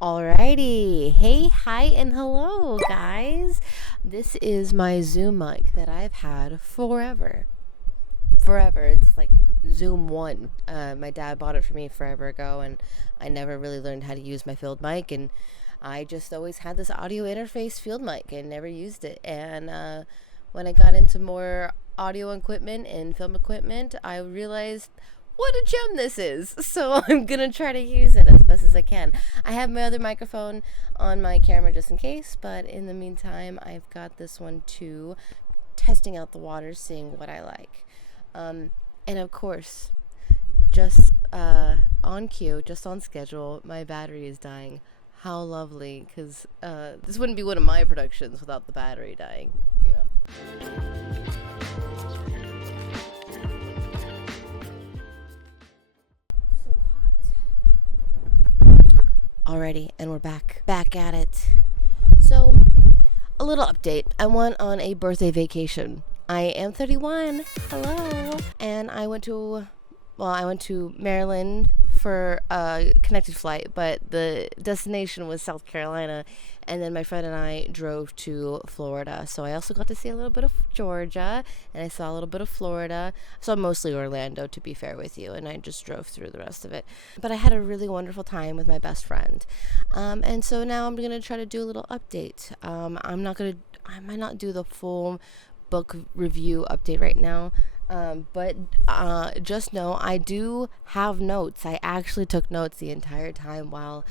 Alrighty. Hey, hi, and hello, guys. This is my Zoom mic that I've had forever. Forever. It's like Zoom 1. My dad bought it for me forever ago, and I never really learned how to use my field mic, and I just always had this audio interface field mic and never used it. And when I got into more audio equipment and film equipment, I realized what a gem this is. So I'm gonna try to use it as best as I can. I have my other microphone on my camera just in case, but in the meantime, I've got this one too, testing out the waters, seeing what I like. And of course, just on cue, just on schedule, my battery is dying. How lovely, because this wouldn't be one of my productions without the battery dying, you know. So hot. Alrighty, and we're back at it. So, a little update. I went on a birthday vacation. I am 31. Hello. And I went to Maryland for a connected flight, but the destination was South Carolina, and then my friend and I drove to Florida. So I also got to see a little bit of Georgia, and I saw a little bit of Florida. I saw mostly Orlando, to be fair with you, and I just drove through the rest of it. But I had a really wonderful time with my best friend. And so now I'm going to try to do a little update. I might not do the full book review update right now. But just know I do have notes. I actually took notes the entire time while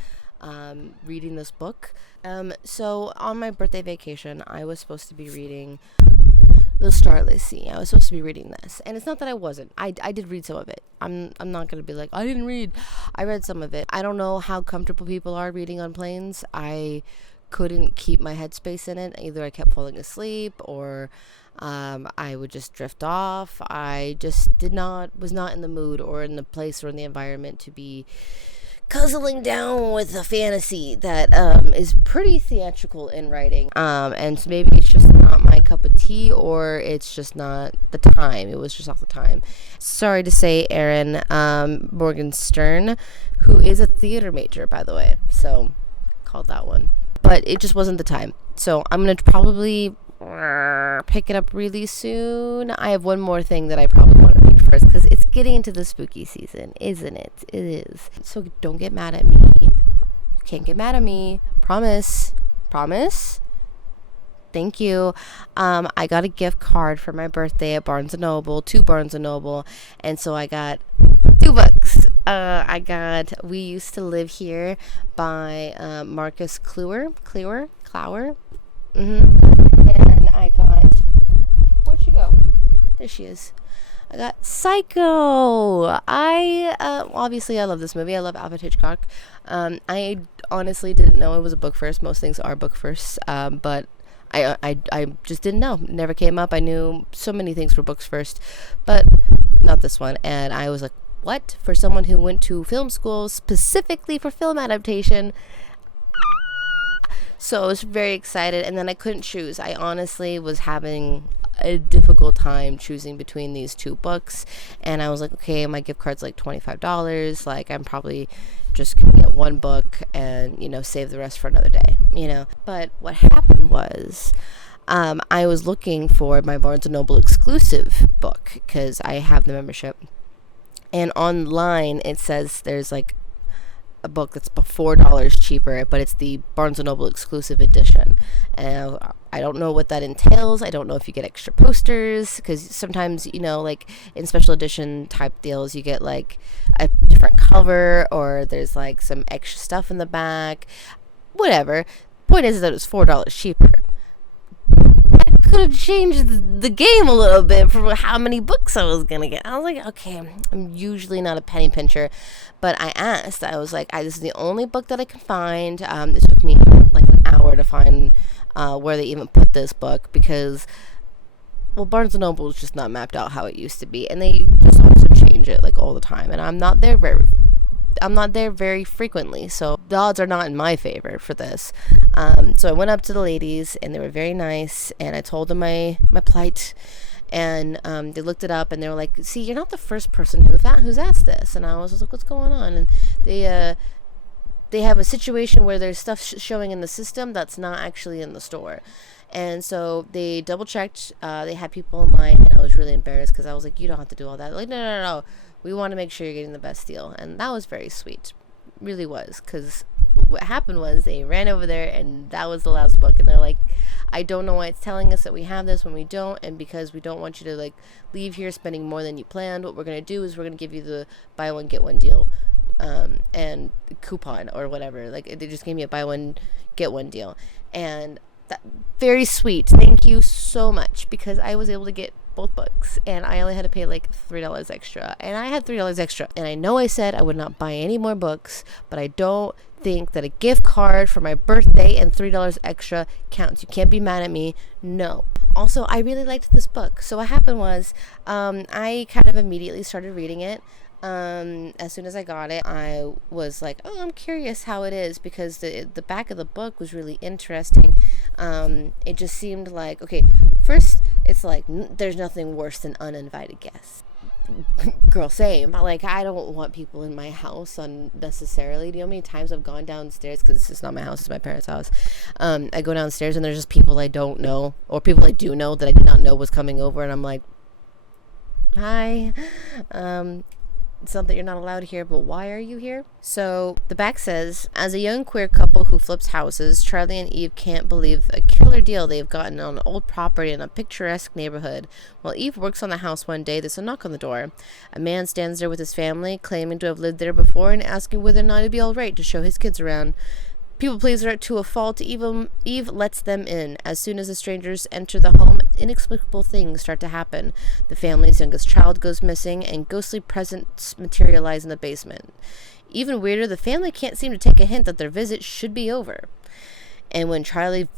reading this book. So on my birthday vacation, I was supposed to be reading The Starless Sea. I was supposed to be reading this. And it's not that I wasn't. I did read some of it. I'm not going to be like, I didn't read. I read some of it. I don't know how comfortable people are reading on planes. I couldn't keep my headspace in it. Either I kept falling asleep or I would just drift off. I just was not in the mood or in the place or in the environment to be cuzzling down with a fantasy that is pretty theatrical in writing. And so maybe it's just not my cup of tea, or it's just not the time. It was just not the time. Sorry to say, Erin Morgenstern, who is a theater major, by the way. So, called that one. But it just wasn't the time. So I'm going to probably pick it up really soon. I have one more thing that I probably want to read first, because it's getting into the spooky season, isn't it? It is. So don't get mad at me. You can't get mad at me. Promise. Thank you. I got a gift card for my birthday at Barnes & Noble, to Barnes & Noble, and so I got 2 books. We Used to Live Here by Marcus Clower. And I got, where'd she go? There she is. I got Psycho. Obviously I love this movie. I love Alfred Hitchcock. I honestly didn't know it was a book first. Most things are book first. But I just didn't know. It never came up. I knew so many things were books first, but not this one. And I was like, what? For someone who went to film school specifically for film adaptation. So I was very excited, and then I couldn't choose. I honestly was having a difficult time choosing between these 2 books, and I was like, okay, my gift card's like $25. Like, I'm probably just gonna get 1 book and, save the rest for another day, But what happened was, I was looking for my Barnes & Noble exclusive book, because I have the membership. And online, it says there's like a book that's $4 cheaper, but it's the Barnes & Noble exclusive edition. And I don't know what that entails. I don't know if you get extra posters, because sometimes, like in special edition type deals, you get like a different cover, or there's like some extra stuff in the back. Whatever. Point is that it was $4 cheaper. Could have changed the game a little bit for how many books I was gonna get. I was like, okay, I'm usually not a penny pincher, but I asked. I was like, this is the only book that I could find. It took me like an hour to find where they even put this book, because Barnes & Noble is just not mapped out how it used to be, and they just also change it like all the time, and I'm not there very frequently, so the odds are not in my favor for this. So I went up to the ladies, and they were very nice, and I told them my plight, and they looked it up, and they were like, see, you're not the first person who's asked this. And I was like, what's going on? And they they have a situation where there's stuff showing in the system that's not actually in the store. And so they double checked. They had people in line, and I was really embarrassed because I was like, "You don't have to do all that." Like, no. We want to make sure you're getting the best deal, and that was very sweet, really was. Because what happened was they ran over there, and that was the last book, and they're like, "I don't know why it's telling us that we have this when we don't, and because we don't want you to like leave here spending more than you planned. What we're gonna do is we're gonna give you the buy one get one deal." And coupon or whatever. Like they just gave me a buy one get one deal, and that very sweet. Thank you so much, because I was able to get both books, and I only had to pay like $3 extra, and I had $3 extra. And I know I said I would not buy any more books, but I don't think that a gift card for my birthday and $3 extra counts. You can't be mad at me. No. Also, I really liked this book. So what happened was, I kind of immediately started reading it. As soon as I got it, I was like, "Oh, I'm curious how it is," because the back of the book was really interesting. It just seemed like, okay, first it's like there's nothing worse than uninvited guests. Girl, same. Like, I don't want people in my house unnecessarily. Do you know how many times I've gone downstairs, because this is not my house, it's my parents' house. I go downstairs and there's just people I don't know, or people I do know that I did not know was coming over, and I'm like, "Hi, it's not that you're not allowed here, but why are you here?" So the back says, as a young queer couple who flips houses, Charlie and Eve can't believe a killer deal they've gotten on an old property in a picturesque neighborhood. While Eve works on the house one day, there's a knock on the door. A man stands there with his family, claiming to have lived there before and asking whether or not it'd be all right to show his kids around. People pleaser to a fault, Eve lets them in. As soon as the strangers enter the home, inexplicable things start to happen. The family's youngest child goes missing, and ghostly presents materialize in the basement. Even weirder, the family can't seem to take a hint that their visit should be over. And when Charlie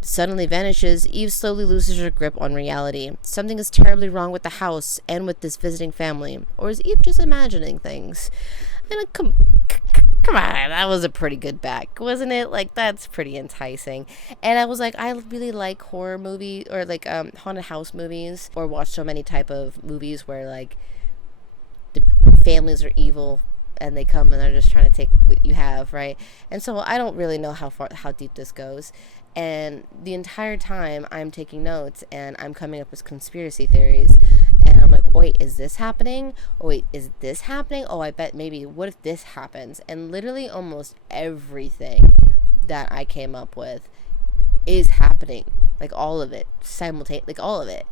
suddenly vanishes, Eve slowly loses her grip on reality. Something is terribly wrong with the house and with this visiting family. Or is Eve just imagining things? And come on, that was a pretty good back, wasn't it? Like, that's pretty enticing. And I was like, I really like horror movies, or like haunted house movies, or watch so many type of movies where like the families are evil and they come and they're just trying to take what you have, right? And so I don't really know how deep this goes. And the entire time I'm taking notes and I'm coming up with conspiracy theories. And I'm like, wait, is this happening? Oh, wait, is this happening? Oh, I bet maybe, what if this happens? And literally almost everything that I came up with is happening. Like all of it, simultaneously, like all of it.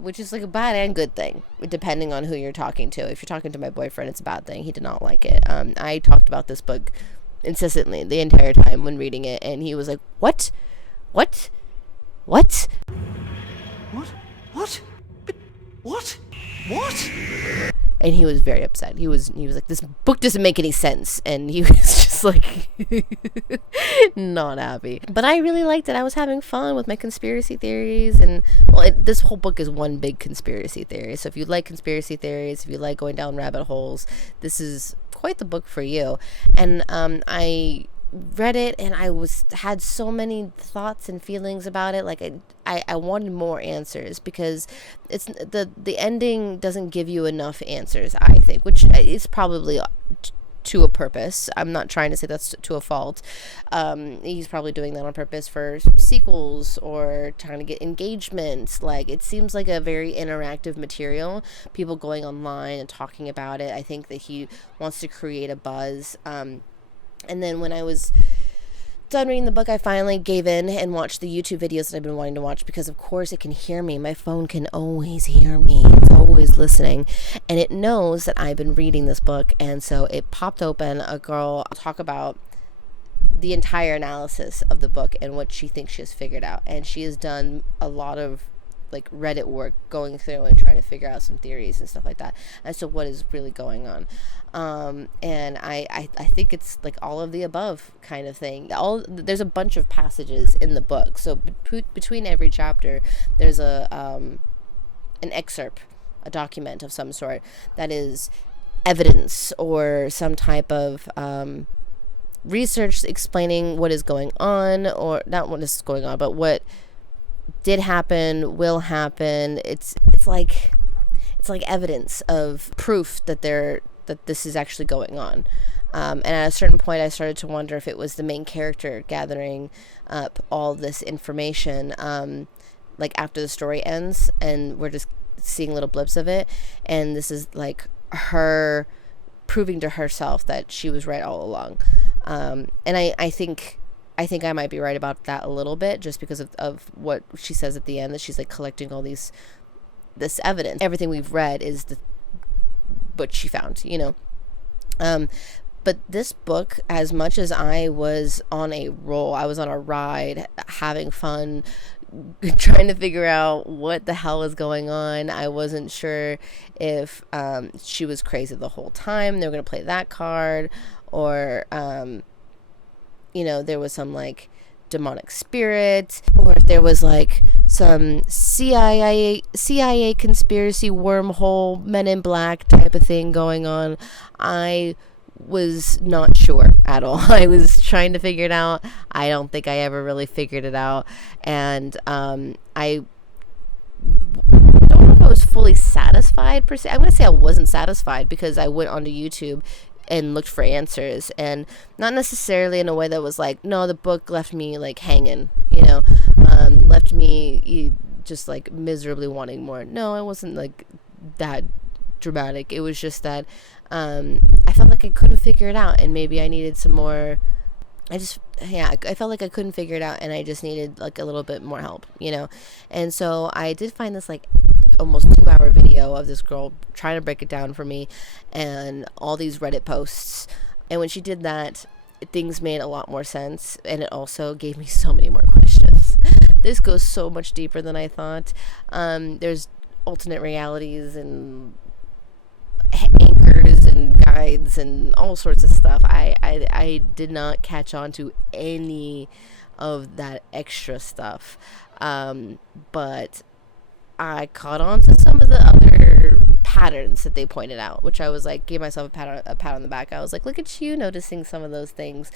Which is like a bad and good thing, depending on who you're talking to. If you're talking to my boyfriend, it's a bad thing. He did not like it. I talked about this book incessantly the entire time when reading it, and he was like, What? What? What? What? What? But what? What? And he was very upset. He was like, this book doesn't make any sense. And he was just like, not happy. But I really liked it. I was having fun with my conspiracy theories. And, well, this whole book is one big conspiracy theory. So if you like conspiracy theories, if you like going down rabbit holes, this is quite the book for you. And I read it, and I had so many thoughts and feelings about it. Like I wanted more answers, because it's the ending doesn't give you enough answers, I think, which is probably to a purpose. I'm not trying to say that's to a fault. He's probably doing that on purpose for sequels or trying to get engagement. Like, it seems like a very interactive material, people going online and talking about it. I think that he wants to create a buzz. And then when I was done reading the book, I finally gave in and watched the YouTube videos that I've been wanting to watch, because of course it can hear me. My phone can always hear me. It's always listening. And it knows that I've been reading this book. And so it popped open a girl talk about the entire analysis of the book and what she thinks she has figured out. And she has done a lot of like Reddit work, going through and trying to figure out some theories and stuff like that as to what is really going on. And I think it's like all of the above kind of thing. There's a bunch of passages in the book. So between every chapter, there's an excerpt, a document of some sort that is evidence or some type of research explaining what is going on, or not what is going on, but what did happen, will happen. It's like evidence of proof that this is actually going on. And at a certain point, I started to wonder if it was the main character gathering up all this information, like after the story ends, and we're just seeing little blips of it. And this is like her proving to herself that she was right all along. And I think I might be right about that a little bit, just because of what she says at the end, that she's like collecting all this evidence. Everything we've read is what she found, but this book, as much as I was on a roll, I was on a ride, having fun, trying to figure out what the hell was going on. I wasn't sure if she was crazy the whole time, they were going to play that card, or there was some like demonic spirit, or if there was like some CIA conspiracy wormhole, Men in Black type of thing going on. I was not sure at all. I was trying to figure it out. I don't think I ever really figured it out, and I don't know if I was fully satisfied per se. I'm gonna say I wasn't satisfied, because I went onto YouTube and looked for answers, and not necessarily in a way that was like, no, the book left me like hanging, left me just like miserably wanting more. No, it wasn't like that dramatic. It was just that I felt like I couldn't figure it out, and maybe I needed some more. I felt like I couldn't figure it out, and I just needed like a little bit more help, and so I did find this like almost 2-hour video of this girl trying to break it down for me, and all these Reddit posts. And when she did that, things made a lot more sense, and it also gave me so many more questions. This goes so much deeper than I thought. There's alternate realities and anchors and guides and all sorts of stuff. I did not catch on to any of that extra stuff, but I caught on to some of the other patterns that they pointed out, which I was like, gave myself a pat on the back. I was like, look at you noticing some of those things.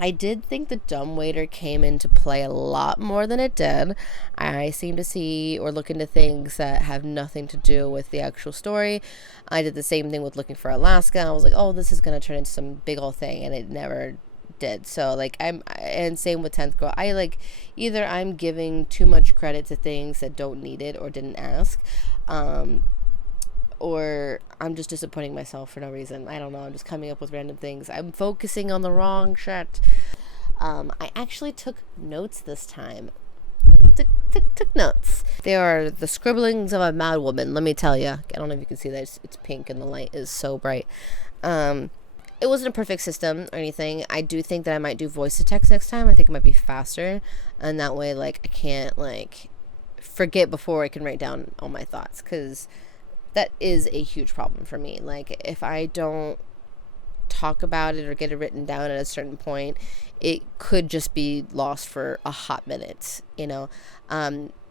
I did think the dumbwaiter came into play a lot more than it did. I seem to see or look into things that have nothing to do with the actual story. I did the same thing with looking for Alaska. I was like, oh, this is going to turn into some big old thing, and it never did. So like and same with 10th Girl. I like, either I'm giving too much credit to things that don't need it or didn't ask, or I'm just disappointing myself for no reason. I don't know. I'm just coming up with random things. I'm focusing on the wrong shit. I actually took notes this time. Took notes. They are the scribblings of a mad woman, let me tell you. I don't know if you can see that. It's pink and the light is so bright. It wasn't a perfect system or anything. I do think that I might do voice to text next time. I think it might be faster, and that way like I can't like forget before I can write down all my thoughts, because that is a huge problem for me. Like, if I don't talk about it or get it written down at a certain point, it could just be lost for a hot minute,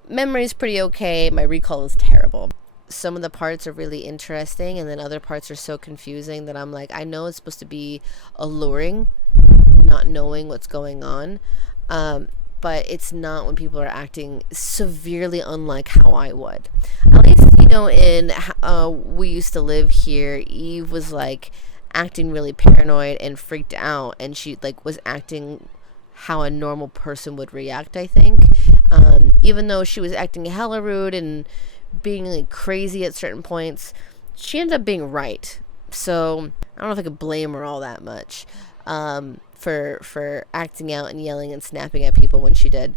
Memory's pretty okay. My recall is terrible. Some of the parts are really interesting, and then other parts are so confusing that I'm like, I know it's supposed to be alluring, not knowing what's going on, but it's not when people are acting severely unlike how I would. At least, in We Used to Live Here, Eve was like acting really paranoid and freaked out, and she like was acting how a normal person would react, I think. Even though she was acting hella rude and being like crazy at certain points, she ended up being right. So I don't know if I could blame her all that much for acting out and yelling and snapping at people when she did.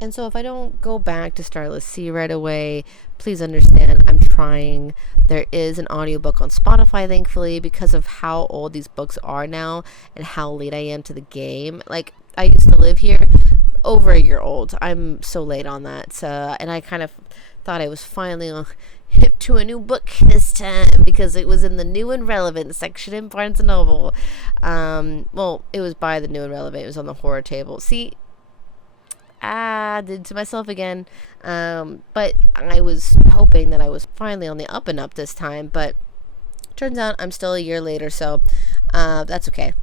And so if I don't go back to Starless Sea right away, please understand I'm trying. There is an audiobook on Spotify, thankfully, because of how old these books are now and how late I am to the game. Like, I Used to Live Here, over a year old. I'm so late on that. And I kind of thought I was finally hip to a new book this time, because it was in the new and relevant section in Barnes & Noble. Well, it was by the new and relevant. It was on the horror table. See, did it to myself again. But I was hoping that I was finally on the up and up this time, but turns out I'm still a year later, so that's okay.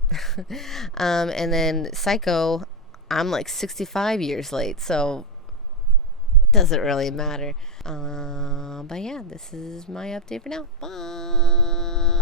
And then Psycho, I'm like 65 years late, so doesn't really matter. But yeah, this is my update for now. Bye.